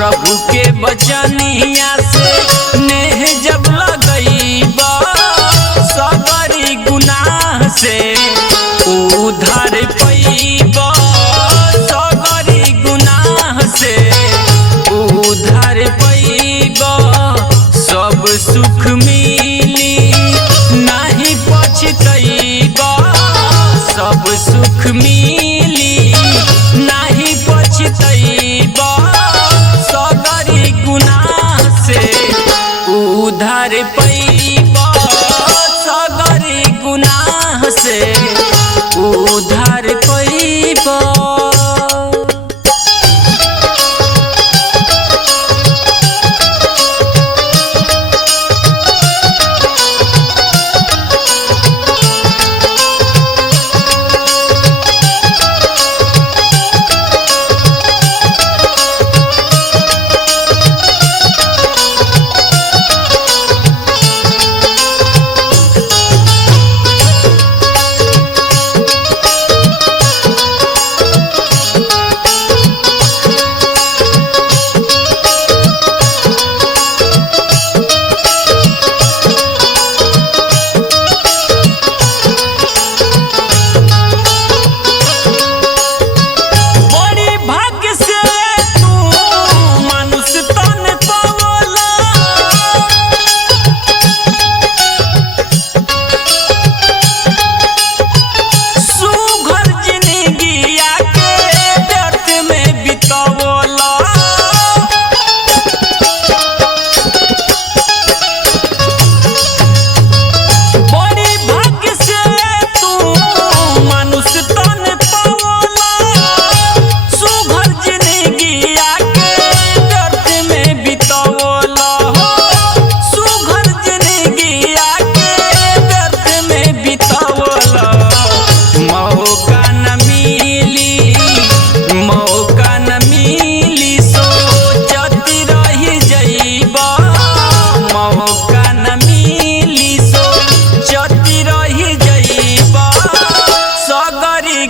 प्रभु के बचनिया से नेह जब लगईबा सगरी गुनाह से उधार पैबा सगरी गुनाह से उधार पैबा सब सुख मिली नहीं पछतैबा सब सुख मिली नहीं पछतैबा सगरी गुनाह से उधार पैबा सगरी गुनाह से उधार पैबा।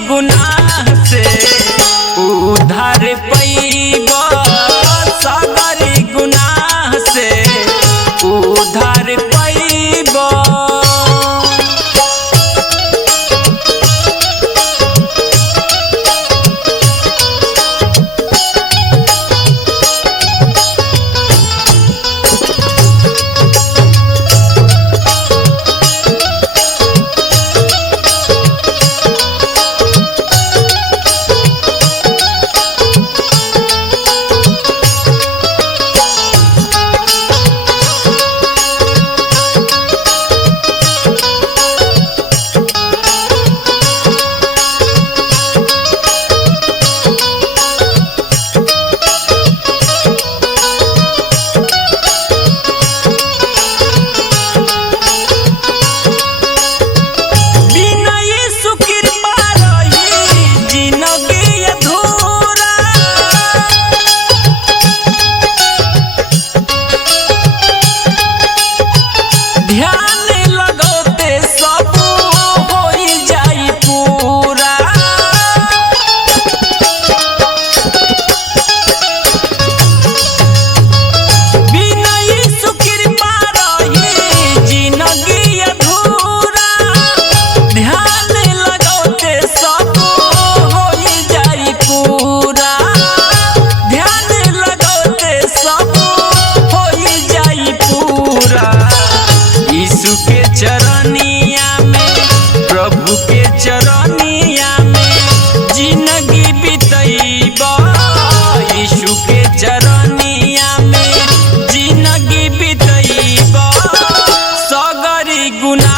गुनाह से उधार पैबा सगरी गुनाह से उधार पैबा। यीशु के चरनिया में प्रभु के चरनिया में जिंदगी बितैबा यीशु के चरनिया में जिंदगी बितैबा सगरी गुनाह